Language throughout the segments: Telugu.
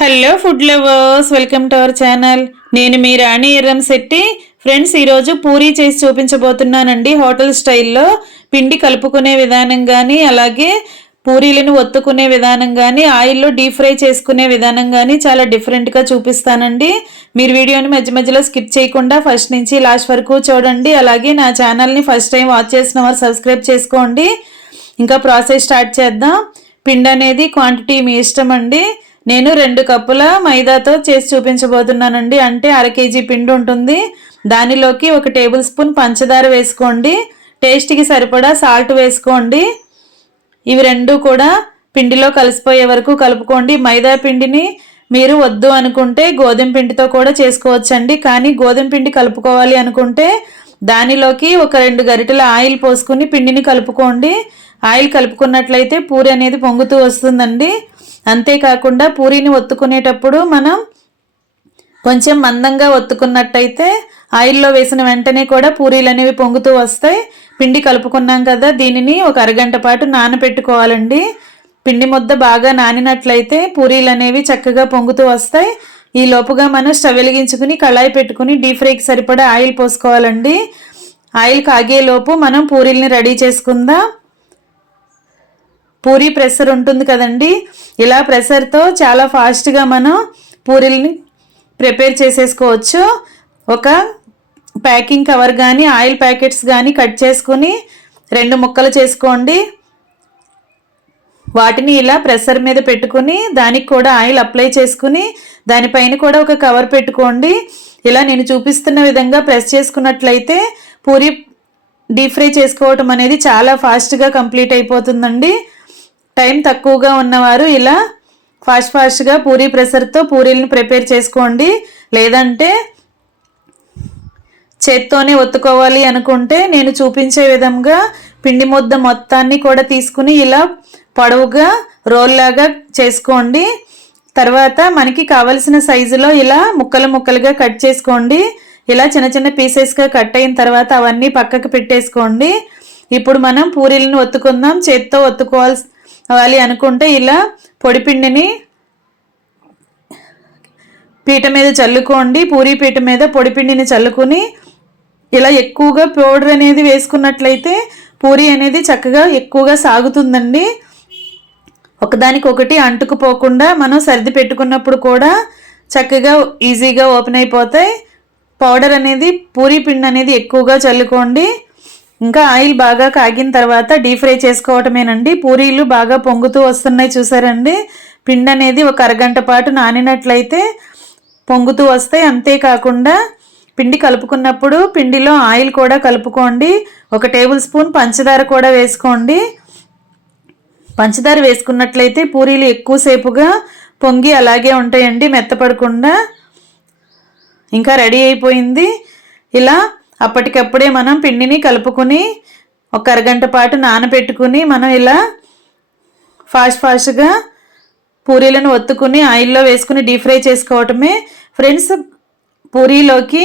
Hello food lovers, welcome to our channel. నేను మీ రాణి ఎర్రంశెట్టి. ఫ్రెండ్స్, ఈరోజు పూరీ చేసి చూపించబోతున్నానండి. హోటల్ స్టైల్లో పిండి కలుపుకునే విధానం కానీ, అలాగే పూరీలను ఒత్తుకునే విధానం కానీ, ఆయిల్లో డీప్ ఫ్రై చేసుకునే విధానం కానీ చాలా డిఫరెంట్గా చూపిస్తానండి. మీరు వీడియోని మధ్య మధ్యలో స్కిప్ చేయకుండా ఫస్ట్ నుంచి లాస్ట్ వరకు చూడండి. అలాగే నా ఛానల్ని ఫస్ట్ టైం వాచ్ చేసిన వారు సబ్స్క్రైబ్ చేసుకోండి. ఇంకా ప్రాసెస్ స్టార్ట్ చేద్దాం. పిండి అనేది క్వాంటిటీ మీ ఇష్టం అండి. నేను 2 కప్పుల మైదాతో చేసి చూపించబోతున్నానండి. అంటే 1/2 కేజీ పిండి ఉంటుంది. దానిలోకి 1 టేబుల్ స్పూన్ పంచదార వేసుకోండి. టేస్ట్కి సరిపడా సాల్ట్ వేసుకోండి. ఇవి రెండు కూడా పిండిలో కలిసిపోయే వరకు కలుపుకోండి. మైదా పిండిని మీరు వద్దు అనుకుంటే గోధుమ పిండితో కూడా చేసుకోవచ్చండి. కానీ గోధుమ పిండి కలుపుకోవాలి అనుకుంటే దానిలోకి 2 గరిటెల ఆయిల్ పోసుకుని పిండిని కలుపుకోండి. ఆయిల్ కలుపుకున్నట్లయితే పూరి అనేది పొంగుతూ వస్తుందండి. అంతేకాకుండా పూరీని ఒత్తుకునేటప్పుడు మనం కొంచెం మందంగా ఒత్తుకున్నట్టయితే ఆయిల్లో వేసిన వెంటనే కూడా పూరీలు అనేవి పొంగుతూ వస్తాయి. పిండి కలుపుకున్నాం కదా, దీనిని ఒక అరగంట పాటు నానబెట్టుకోవాలండి. పిండి ముద్ద బాగా నానినట్లయితే పూరీలు అనేవి చక్కగా పొంగుతూ వస్తాయి. ఈ లోపుగా మనం స్టవ్ వెలిగించుకుని కళాయి పెట్టుకుని డీప్ ఫ్రైకి సరిపడా ఆయిల్ పోసుకోవాలండి. ఆయిల్ కాగేలోపు మనం పూరీల్ని రెడీ చేసుకుందాం. పూరీ ప్రెషర్ ఉంటుంది కదండి, ఇలా ప్రెషర్తో చాలా ఫాస్ట్గా మనం పూరీల్ని ప్రిపేర్ చేసేసుకోవచ్చు. ఒక ప్యాకింగ్ కవర్ కానీ ఆయిల్ ప్యాకెట్స్ కానీ కట్ చేసుకుని 2 ముక్కలు చేసుకోండి. వాటిని ఇలా ప్రెషర్ మీద పెట్టుకుని దానికి కూడా ఆయిల్ అప్లై చేసుకుని దానిపైన కూడా ఒక కవర్ పెట్టుకోండి. ఇలా నేను చూపిస్తున్న విధంగా ప్రెస్ చేసుకున్నట్లయితే పూరీ డీప్ ఫ్రై చేసుకోవటం అనేది చాలా ఫాస్ట్గా కంప్లీట్ అయిపోతుందండి. టైం తక్కువగా ఉన్నవారు ఇలా ఫాస్ట్గా పూరీ ప్రెషర్తో పూరీలను ప్రిపేర్ చేసుకోండి. లేదంటే చేత్తోనే ఒత్తుకోవాలి అనుకుంటే నేను చూపించే విధంగా పిండి ముద్ద మొత్తాన్ని కూడా తీసుకుని ఇలా పొడవుగా రోల్ లాగా చేసుకోండి. తర్వాత మనకి కావలసిన సైజులో ఇలా ముక్కలుగా కట్ చేసుకోండి. ఇలా చిన్న చిన్న పీసెస్గా కట్ అయిన తర్వాత అవన్నీ పక్కకు పెట్టేసుకోండి. ఇప్పుడు మనం పూరీలను ఒత్తుకుందాం. చేత్తో ఒత్తుకోవాలి అనుకుంటే ఇలా పొడిపిండిని పీట మీద చల్లుకోండి. పూరీ పీట మీద పొడిపిండిని చల్లుకుని ఇలా ఎక్కువగా పౌడర్ అనేది వేసుకున్నట్లయితే పూరీ అనేది చక్కగా ఎక్కువగా సాగుతుందండి. ఒకదానికొకటి అంటుకుపోకుండా మనం సర్ది పెట్టుకున్నప్పుడు కూడా చక్కగా ఈజీగా ఓపెన్ అయిపోతాయి. పౌడర్ అనేది పూరీ పిండి అనేది ఎక్కువగా చల్లుకోండి. ఇంకా ఆయిల్ బాగా కాగిన తర్వాత డీప్ ఫ్రై చేసుకోవటమేనండి. పూరీలు బాగా పొంగుతూ వస్తున్నాయి, చూసారండి. పిండి అనేది ఒక అరగంట పాటు నానినట్లయితే పొంగుతూ వస్తాయి. అంతేకాకుండా పిండి కలుపుకున్నప్పుడు పిండిలో ఆయిల్ కూడా కలుపుకోండి. 1 టేబుల్ స్పూన్ పంచదార కూడా వేసుకోండి. పంచదార వేసుకున్నట్లయితే పూరీలు ఎక్కువసేపుగా పొంగి అలాగే ఉంటాయండి, మెత్తపడకుండా. ఇంకా రెడీ అయిపోయింది. ఇలా అప్పటికప్పుడే మనం పిండిని కలుపుకొని ఒక అరగంట పాటు నానబెట్టుకుని మనం ఇలా ఫాస్ట్గా పూరీలను ఒత్తుకుని ఆయిల్లో వేసుకుని డీప్ ఫ్రై చేసుకోవటమే. ఫ్రెండ్స్, పూరీలోకి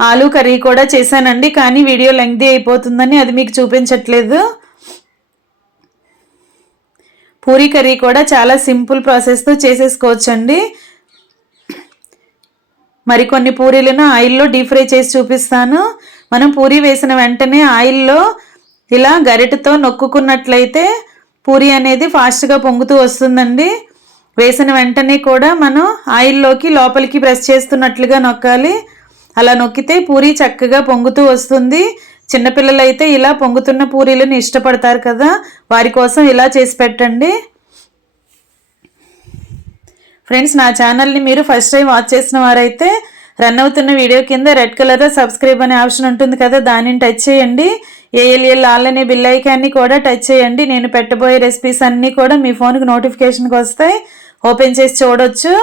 ఆలూ కర్రీ కూడా చేశానండి, కానీ వీడియో లెంగ్తీ అయిపోతుందని అది మీకు చూపించట్లేదు. పూరీ కర్రీ కూడా చాలా సింపుల్ ప్రాసెస్తో చేసేసుకోవచ్చండి. మరికొన్ని పూరీలను ఆయిల్లో డీప్ ఫ్రై చేసి చూపిస్తాను. మనం పూరీ వేసిన వెంటనే ఆయిల్లో ఇలా గరిటెతో నొక్కుకున్నట్లయితే పూరీ అనేది ఫాస్ట్గా పొంగుతూ వస్తుందండి. వేసిన వెంటనే కూడా మనం ఆయిల్లోకి లోపలికి ప్రెస్ చేస్తున్నట్లుగా నొక్కాలి. అలా నొక్కితే పూరీ చక్కగా పొంగుతూ వస్తుంది. చిన్నపిల్లలు అయితే ఇలా పొంగుతున్న పూరీలను ఇష్టపడతారు కదా, వారి కోసం ఇలా చేసి పెట్టండి. ఫ్రెండ్స్, నా ఛానల్ని మీరు ఫస్ట్ టైం వాచ్ చేసిన వారైతే రన్ అవుతున్న వీడియో కింద రెడ్ కలర్లో సబ్స్క్రైబ్ అనే ఆప్షన్ ఉంటుంది కదా, దానిని టచ్ చేయండి. ఏఎల్ఎల్ ఆల్ అనే బిల్ ఐకాన్ని కూడా టచ్ చేయండి. నేను పెట్టబోయే రెసిపీస్ అన్నీ కూడా మీ ఫోన్కి నోటిఫికేషన్కి వస్తాయి. ఓపెన్ చేసి చూడొచ్చు.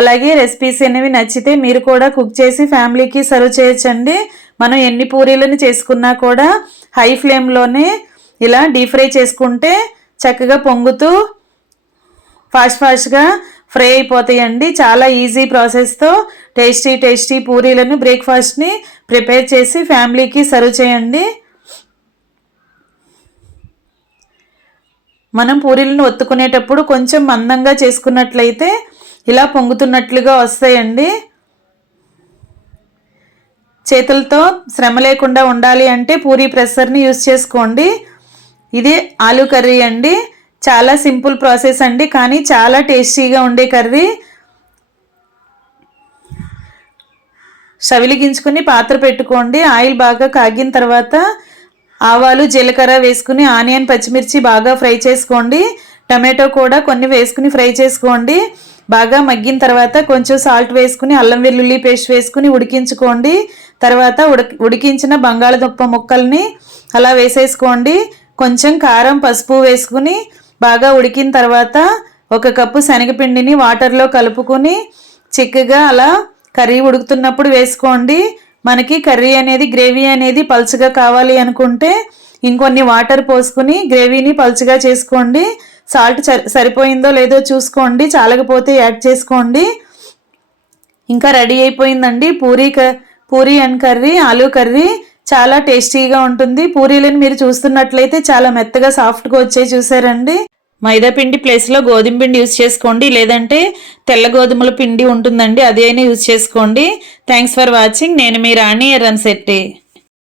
అలాగే రెసిపీస్ అనేవి నచ్చితే మీరు కూడా కుక్ చేసి ఫ్యామిలీకి సర్వ్ చేయొచ్చండి. మనం ఎన్ని పూరీలను చేసుకున్నా కూడా హై ఫ్లేమ్లోనే ఇలా డీప్ ఫ్రై చేసుకుంటే చక్కగా పొంగుతూ ఫాస్ట్గా ఫ్రై అయిపోతాయండి. చాలా ఈజీ ప్రాసెస్తో టేస్టీ పూరీలను బ్రేక్ఫాస్ట్ని ప్రిపేర్ చేసి ఫ్యామిలీకి సర్వ్ చేయండి. మనం పూరీలను ఒత్తుకునేటప్పుడు కొంచెం మందంగా చేసుకున్నట్లయితే ఇలా పొంగుతున్నట్లుగా వస్తాయండి. చేతులతో శ్రమ లేకుండా ఉండాలి అంటే పూరీ ప్రెషర్ని యూజ్ చేసుకోండి. ఇది ఆలూ కర్రీ అండి. చాలా సింపుల్ ప్రాసెస్ అండి, కానీ చాలా టేస్టీగా ఉండే కర్రీ. సవిలిగించుకుని పాత్ర పెట్టుకోండి. ఆయిల్ బాగా కాగిన తర్వాత ఆవాలు జీలకర్ర వేసుకుని ఆనియన్ పచ్చిమిర్చి బాగా ఫ్రై చేసుకోండి. టమాటో కూడా కొన్ని వేసుకుని ఫ్రై చేసుకోండి. బాగా మగ్గిన తర్వాత కొంచెం సాల్ట్ వేసుకుని అల్లం వెల్లుల్లి పేస్ట్ వేసుకుని ఉడికించుకోండి. తర్వాత ఉడికించిన బంగాళదుంప ముక్కల్ని అలా వేసేసుకోండి. కొంచెం కారం పసుపు వేసుకుని బాగా ఉడికిన తర్వాత 1 కప్పు శనగపిండిని వాటర్లో కలుపుకొని చిక్కగా అలా కర్రీ ఉడుకుతున్నప్పుడు వేసుకోండి. మనకి కర్రీ అనేది గ్రేవీ అనేది పలుచగా కావాలి అనుకుంటే ఇంకొన్ని వాటర్ పోసుకుని గ్రేవీని పలుచగా చేసుకోండి. సాల్ట్ సరిపోయిందో లేదో చూసుకోండి, చాలకపోతే యాడ్ చేసుకోండి. ఇంకా రెడీ అయిపోయిందండి Puri and curry, aloo curry. చాలా టేస్టీగా ఉంటుంది. పూరీలను మీరు చూస్తున్నట్లయితే చాలా మెత్తగా సాఫ్ట్గా వచ్చాయి, చూసారండి. మైదా పిండి ప్లేస్లో గోధుమ పిండి యూజ్ చేసుకోండి, లేదంటే తెల్ల గోధుమల పిండి ఉంటుందండి, అది అయినా యూజ్ చేసుకోండి. Thanks for watching. నేను మీ రాణి ఎర్రంశెట్టి.